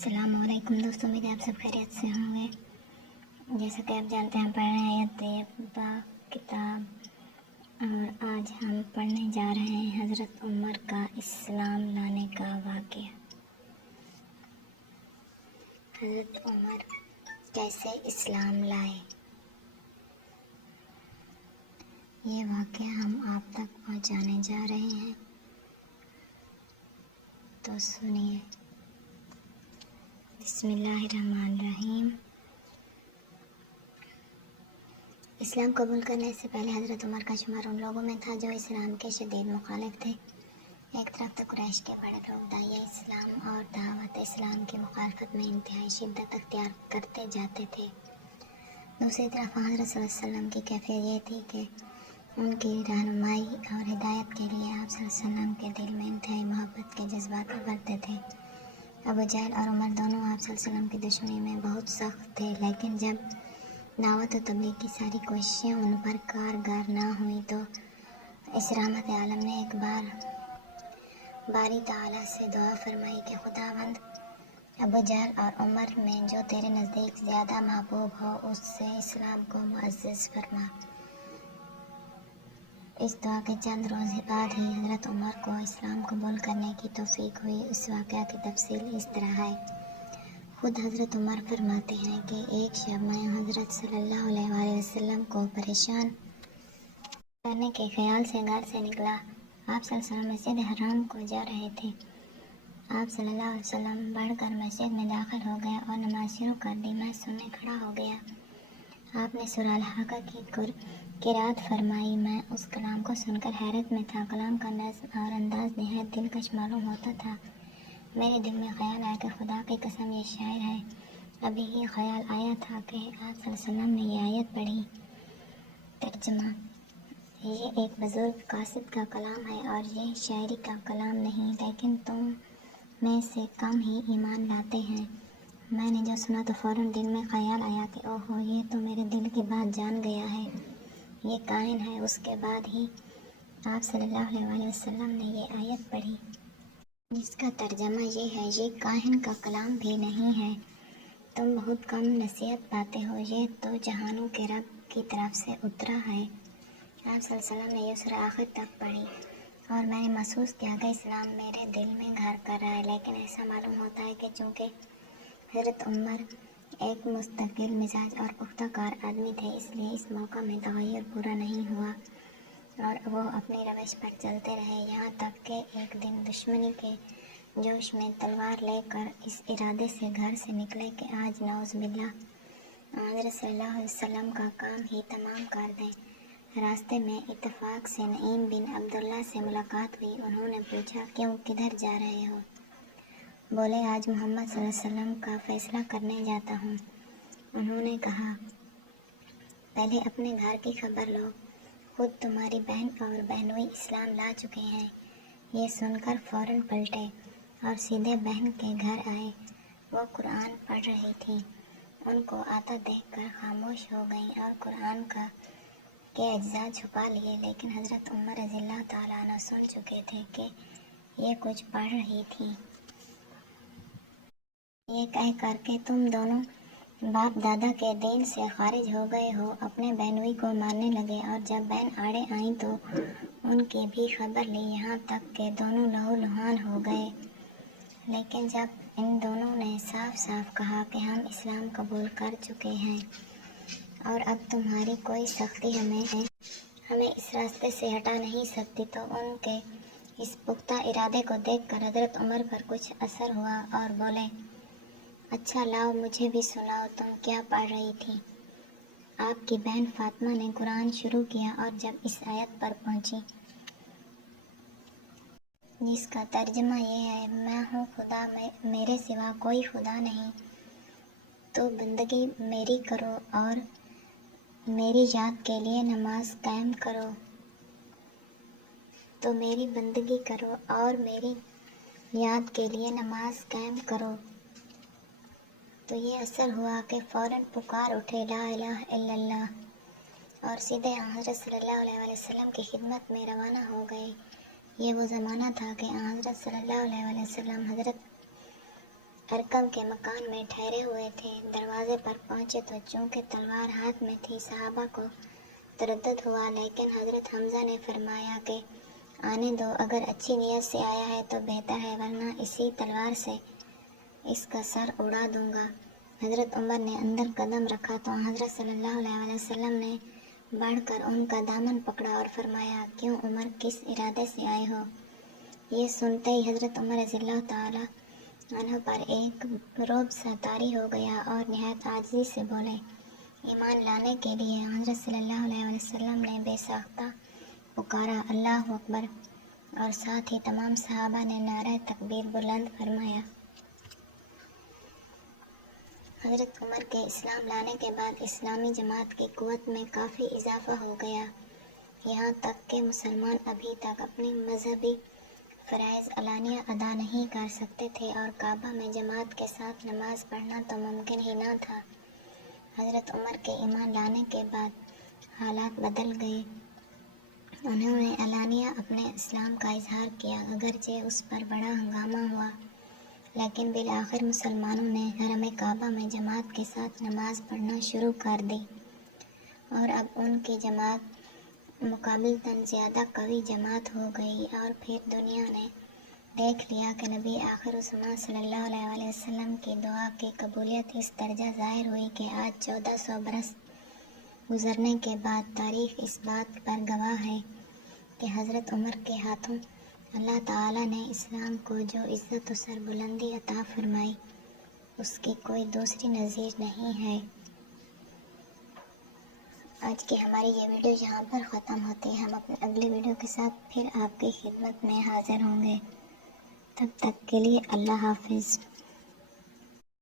السلام علیکم دوستوں، امید ہے آپ سب خیریت سے ہوں گے۔ جیسا کہ آپ جانتے ہیں ہم پڑھ رہے ہیں آیت طیبہ کتاب، اور آج ہم پڑھنے جا رہے ہیں حضرت عمر کا اسلام لانے کا واقعہ۔ حضرت عمر کیسے اسلام لائے، یہ واقعہ ہم آپ تک پہنچانے جا رہے ہیں، تو سنیے۔ بسم اللہ الرحمن الرحیم۔ اسلام قبول کرنے سے پہلے حضرت عمر کا شمار ان لوگوں میں تھا جو اسلام کے شدید مخالف تھے۔ ایک طرف تو قریش کے بڑے لوگ داعیہ اسلام اور دعوت اسلام کی مخالفت میں انتہائی شدت اختیار کرتے جاتے تھے، دوسری طرف حضرت صلی اللہ علیہ وسلم کی کیفیت یہ تھی کہ ان کی رہنمائی اور ہدایت کے لیے آپ صلی اللہ علیہ وسلم کے دل میں انتہائی محبت کے جذبات ابھرتے تھے۔ ابو جہل اور عمر دونوں آپ صلی اللہ علیہ وسلم کی دشمنی میں بہت سخت تھے، لیکن جب دعوت و تبلیغ کی ساری کوششیں ان پر کارگر نہ ہوئیں تو اس رحمت عالم نے ایک بار باری تعالیٰ سے دعا فرمائی کہ خداوند، ابو جہل اور عمر میں جو تیرے نزدیک زیادہ محبوب ہو اس سے اسلام کو معزز فرما۔ اس دعا کے چند روز بعد ہی حضرت عمر کو اسلام قبول کرنے کی توفیق ہوئی۔ اس واقعہ کی تفصیل اس طرح ہے۔ خود حضرت عمر فرماتے ہیں کہ ایک شب میں حضرت صلی اللہ علیہ وآلہ وسلم کو پریشان کرنے کے خیال سے گھر سے نکلا۔ آپ صلی اللہ علیہ وسلم مسجد حرام کو جا رہے تھے۔ آپ صلی اللہ علیہ وسلم بڑھ کر مسجد میں داخل ہو گئے اور نماز شروع کر دی۔ میں سننے کھڑا ہو گیا۔ آپ نے سورہ الحاقہ کی قرأت فرمائی۔ میں اس کلام کو سن کر حیرت میں تھا۔ کلام کا نظم اور انداز نہایت دلکش معلوم ہوتا تھا۔ میرے دل میں خیال آیا کہ خدا کی قسم یہ شاعر ہے۔ ابھی یہ خیال آیا تھا کہ آپ صلی اللہ علیہ وسلم نے یہ آیت پڑھی۔ ترجمہ: یہ ایک بزرگ قاصد کا کلام ہے اور یہ شاعری کا کلام نہیں، لیکن تم میں سے کم ہی ایمان لاتے ہیں۔ میں نے جو سنا تو فوراً دل میں خیال آیا کہ اوہو، یہ تو میرے دل کی بات جان گیا ہے، یہ کاہن ہے۔ اس کے بعد ہی آپ صلی اللہ علیہ وآلہ وسلم نے یہ آیت پڑھی، جس کا ترجمہ یہ ہے: یہ کاہن کا کلام بھی نہیں ہے، تم بہت کم نصیحت پاتے ہو، یہ تو جہانوں کے رب کی طرف سے اترا ہے۔ آپ صلی اللہ علیہ وسلم نے یہ سورہ آخر تک پڑھی اور میں نے محسوس کیا کہ اسلام میرے دل میں گھر کر رہا ہے، لیکن ایسا معلوم ہوتا ہے کہ چونکہ حضرت عمر ایک مستقل مزاج اور پختہ کار آدمی تھے، اس لیے اس موقع میں تغیر پورا نہیں ہوا اور وہ اپنی روش پر چلتے رہے، یہاں تک کہ ایک دن دشمنی کے جوش میں تلوار لے کر اس ارادے سے گھر سے نکلے کہ آج نعوذ باللہ حضرت صلی اللہ علیہ وسلم کا کام ہی تمام کر دیں۔ راستے میں اتفاق سے نعیم بن عبداللہ سے ملاقات ہوئی۔ انہوں نے پوچھا، کیوں، کدھر جا رہے ہو؟ بولے، آج محمد صلی اللہ علیہ وسلم کا فیصلہ کرنے جاتا ہوں۔ انہوں نے کہا، پہلے اپنے گھر کی خبر لو، خود تمہاری بہن اور بہنوئی اسلام لا چکے ہیں۔ یہ سن کر فوراً پلٹے اور سیدھے بہن کے گھر آئے۔ وہ قرآن پڑھ رہی تھی، ان کو آتا دیکھ کر خاموش ہو گئیں اور قرآن کے اجزاء چھپا لیے، لیکن حضرت عمر رضی اللہ تعالیٰ عنہ سن چکے تھے کہ یہ کچھ پڑھ رہی تھی۔ یہ کہہ کر کہ تم دونوں باپ دادا کے دین سے خارج ہو گئے ہو، اپنے بہنوئی کو مارنے لگے، اور جب بہن آڑے آئیں تو ان کی بھی خبر لی، یہاں تک کہ دونوں لہو لہان ہو گئے۔ لیکن جب ان دونوں نے صاف صاف کہا کہ ہم اسلام قبول کر چکے ہیں اور اب تمہاری کوئی سختی ہمیں اس راستے سے ہٹا نہیں سکتی، تو ان کے اس پختہ ارادے کو دیکھ کر حضرت عمر پر کچھ اثر ہوا اور بولے، اچھا لاؤ مجھے بھی سناؤ، تم کیا پڑھ رہی تھی؟ آپ کی بہن فاطمہ نے قرآن شروع کیا اور جب اس آیت پر پہنچی جس کا ترجمہ یہ ہے، میں ہوں خدا، میرے سوا کوئی خدا نہیں، تو بندگی میری کرو اور میری یاد کے لیے نماز قائم کرو، تو میری بندگی کرو اور میری یاد کے لیے نماز قائم کرو، تو یہ اثر ہوا کہ فوراً پکار اٹھے، لا الہ الا اللہ، اور سیدھے حضرت صلی اللہ علیہ وآلہ وسلم کی خدمت میں روانہ ہو گئے۔ یہ وہ زمانہ تھا کہ حضرت صلی اللہ علیہ وآلہ وسلم حضرت ارقم کے مکان میں ٹھہرے ہوئے تھے۔ دروازے پر پہنچے تو چونکہ تلوار ہاتھ میں تھی، صحابہ کو تردد ہوا، لیکن حضرت حمزہ نے فرمایا کہ آنے دو، اگر اچھی نیت سے آیا ہے تو بہتر ہے، ورنہ اسی تلوار سے اس کا سر اڑا دوں گا۔ حضرت عمر نے اندر قدم رکھا تو حضرت صلی اللہ علیہ وسلم نے بڑھ کر ان کا دامن پکڑا اور فرمایا، کیوں عمر، کس ارادے سے آئے ہو؟ یہ سنتے ہی حضرت عمر رضی اللہ تعالی عنہ پر ایک رعب سا طاری ہو گیا اور نہایت عاجزی سے بولے، ایمان لانے کے لیے۔ حضرت صلی اللہ علیہ وسلم نے بے ساختہ پکارا، اللہ اکبر، اور ساتھ ہی تمام صحابہ نے نعرہ تکبیر بلند فرمایا۔ حضرت عمر کے اسلام لانے کے بعد اسلامی جماعت کی قوت میں کافی اضافہ ہو گیا، یہاں تک کہ مسلمان ابھی تک اپنے مذہبی فرائض علانیہ ادا نہیں کر سکتے تھے اور کعبہ میں جماعت کے ساتھ نماز پڑھنا تو ممکن ہی نہ تھا۔ حضرت عمر کے ایمان لانے کے بعد حالات بدل گئے۔ انہوں نے علانیہ اپنے اسلام کا اظہار کیا، اگرچہ اس پر بڑا ہنگامہ ہوا، لیکن بالآخر مسلمانوں نے حرم کعبہ میں جماعت کے ساتھ نماز پڑھنا شروع کر دی، اور اب ان کی جماعت مقابلتاً زیادہ قوی جماعت ہو گئی، اور پھر دنیا نے دیکھ لیا کہ نبی آخر الزماں صلی اللہ علیہ وسلم کی دعا کی قبولیت اس درجہ ظاہر ہوئی کہ آج 1400 برس گزرنے کے بعد تاریخ اس بات پر گواہ ہے کہ حضرت عمر کے ہاتھوں اللہ تعالیٰ نے اسلام کو جو عزت و سربلندی عطا فرمائی، اس کی کوئی دوسری نظیر نہیں ہے۔ آج کی ہماری یہ ویڈیو یہاں پر ختم ہوتی ہے۔ ہم اپنے اگلی ویڈیو کے ساتھ پھر آپ کی خدمت میں حاضر ہوں گے۔ تب تک کے لیے اللہ حافظ۔